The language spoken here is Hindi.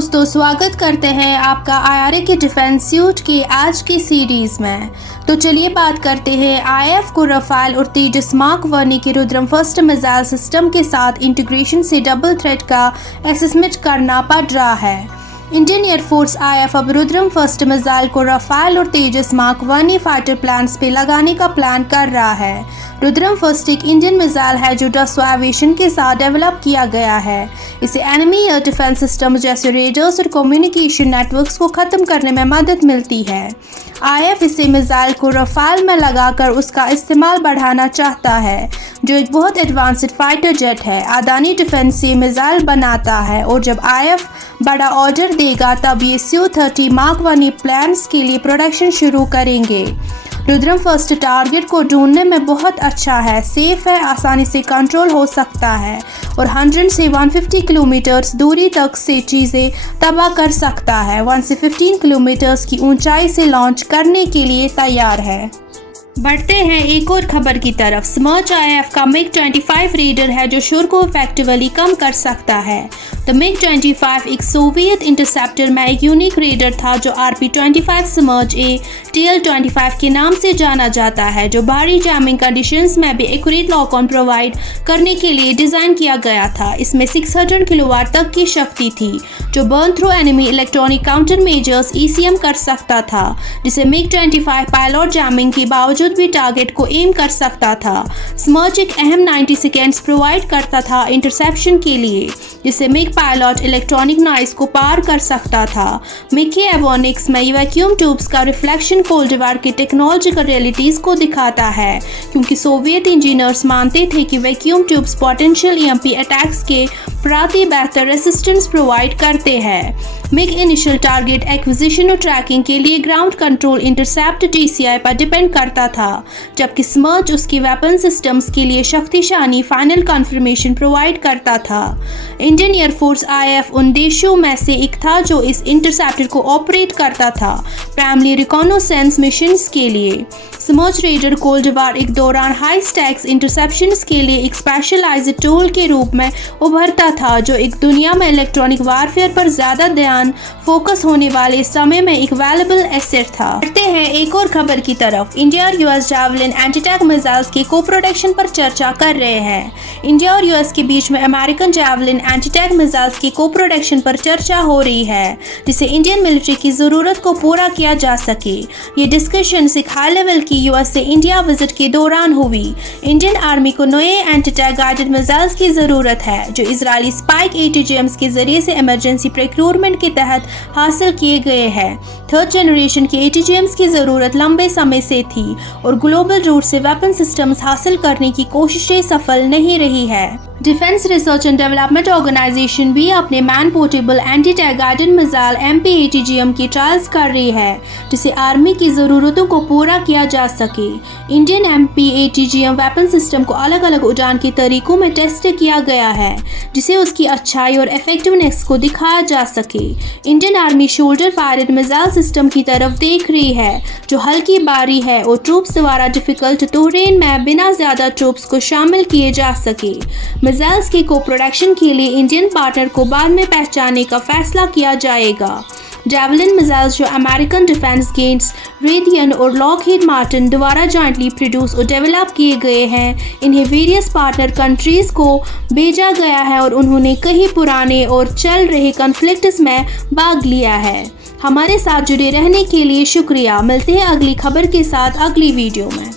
दोस्तों, स्वागत करते हैं आपका IRA के डिफेंस सूट की आज की सीरीज में। तो चलिए बात करते हैं IF को रफाल और तेजस मार्क 1 के रुद्रम फर्स्ट मिसाइल सिस्टम के साथ इंटीग्रेशन से डबल थ्रेट का असेसमेंट करना पड़ रहा है। इंडियन एयरफोर्स IF अब रुद्रम फर्स्ट मिसाइल को रफाल और तेजस मार्क 1 फाइटर प्लान्स पे लगाने का प्लान कर रहा है। रुद्रम फर्स्ट एक इंडियन मिसाइल है जो डसो एविएशन के साथ डेवलप किया गया है। इसे एनिमी एयर डिफेंस सिस्टम जैसे रेडर्स और कम्युनिकेशन नेटवर्क्स को ख़त्म करने में मदद मिलती है। IF इसे मिसाइल को रफाल में लगाकर उसका इस्तेमाल बढ़ाना चाहता है, जो एक बहुत एडवांस्ड फाइटर जेट है। अदानी डिफेंस से मिसाइल बनाता है और जब IF बड़ा ऑर्डर देगा तब ये Su-30 मार्क 1 प्लान्स के लिए प्रोडक्शन शुरू करेंगे। रुद्रम फर्स्ट टारगेट को ढूंढने में बहुत अच्छा है, सेफ है, आसानी से कंट्रोल हो सकता है और 100 से 150 किलोमीटर दूरी तक से चीज़ें तबाह कर सकता है। 1 से 15 किलोमीटर की ऊंचाई से लॉन्च करने के लिए तैयार है। बढ़ते हैं एक और खबर की तरफ। स्मर्च IF का MiG-25 रेडर है जो शोर को इफेक्टिवली कम कर सकता है। द MiG-25 एक सोवियत इंटरसेप्टर में एक यूनिक रेडर था जो RP-25 स्मर्च A TL-25 के नाम से जाना जाता है, जो भारी जैमिंग कंडीशंस में भी एक्यूरेट लॉक ऑन प्रोवाइड करने के लिए डिज़ाइन किया गया था। इसमें 600 किलोवाट तक की शक्ति थी जो burn through enemy electronic counter measures ECM कर सकता था, जिसे MiG-25 पायलट जैमिंग के बावजूद भी टारगेट को एम कर सकता था। स्मर्च एक अहम 90 सेकेंड्स प्रोवाइड करता था इंटरसेप्शन के लिए, जिसे मिग पायलट इलेक्ट्रॉनिक नॉइस को पार कर सकता था। मिग के एवोनिक्स में वैक्यूम ट्यूब्स का रिफ्लेक्शन कोल्ड वॉर की टेक्नोलॉजिकल रियलिटीज को दिखाता है, क्योंकि सोवियत इंजीनियर्स मानते थे कि vacuum tubes potential EMP attacks के प्रति बेहतर रेसिस्टेंस प्रोवाइड करते हैं। मिग इनिशियल टारगेट एक्विजिशन और ट्रैकिंग के लिए ग्राउंड कंट्रोल इंटरसेप्ट TCI पर डिपेंड करता था, जबकि स्मर्च उसके वेपन सिस्टम्स के लिए शक्तिशाली फाइनल कंफर्मेशन प्रोवाइड करता था। इंडियन एयरफोर्स IF उन देशों में से एक था जो इस इंटरसेप्टर को ऑपरेट करता था प्राइमरी रिकॉनोसेंस मिशंस के लिए। स्मर्च रेडर कोल्ड वॉर एक दौरान हाई स्टैक्स इंटरसेप्शंस के लिए एक स्पेशलाइज्ड टूल के रूप में उभरता था, जो एक दुनिया में इलेक्ट्रॉनिक वारफेयर पर ज़्यादा ध्यान फोकस होने वाले समय में एक वैल्यूएबल एसेट था। बढ़ते हैं एक और खबर की तरफ। इंडिया और US javelin anti tank missiles के को प्रोडक्शन पर चर्चा कर रहे हैं। इंडिया और US के बीच में American javelin anti tank missiles की को प्रोडक्शन पर चर्चा हो रही है, जिसे इंडियन मिलिट्री की ज़रूरत को पूरा किया जा सके। ये डिस्कशन एक हाई लेवल की US से इंडिया विजिट के दौरान हुई। इंडियन आर्मी को नए एंटी टैंक गाइडेड मिसाइल्स की ज़रूरत है, जो इजरायली स्पाइक ATGMs के जरिए से इमरजेंसी प्रोक्योरमेंट के तहत हासिल किए गए हैं। थर्ड जनरेशन के ATGMs की ज़रूरत लंबे समय से थी और ग्लोबल रूट से वेपन सिस्टम्स हासिल करने की कोशिशें सफल नहीं रही है। Defence research and development organisation भी अपने man portable anti tank guided missile MP ATGM की ट्रायल्स कर रही है, जिसे आर्मी की ज़रूरतों को पूरा किया जा सके। Indian MP ATGM weapon system को अलग अलग उड़ान के तरीकों में टेस्ट किया गया है, जिसे उसकी अच्छाई और इफेक्टिवनेस को दिखाया जा सके। Indian army shoulder fired missile system की तरफ देख रही है, जो हल्की बारी है और ट्रूप्स द्वारा डिफिकल्ट टेरेन में बिना ज़्यादा ट्रूप्स को शामिल किए जा सके। मिसाइल्स की को प्रोडक्शन के लिए इंडियन पार्टनर को बाद में पहचानने का फैसला किया जाएगा। जावलिन मिसाइल्स जो अमेरिकन डिफेंस गेट्स, रेडियन और लॉकहीड मार्टिन द्वारा जॉइंटली प्रोड्यूस और डेवलप किए गए हैं, इन्हें वेरियस पार्टनर कंट्रीज़ को भेजा गया है और उन्होंने कई पुराने और चल रहे कॉन्फ्लिक्ट्स में भाग लिया है। हमारे साथ जुड़े रहने के लिए शुक्रिया। मिलते हैं अगली खबर के साथ अगली वीडियो में।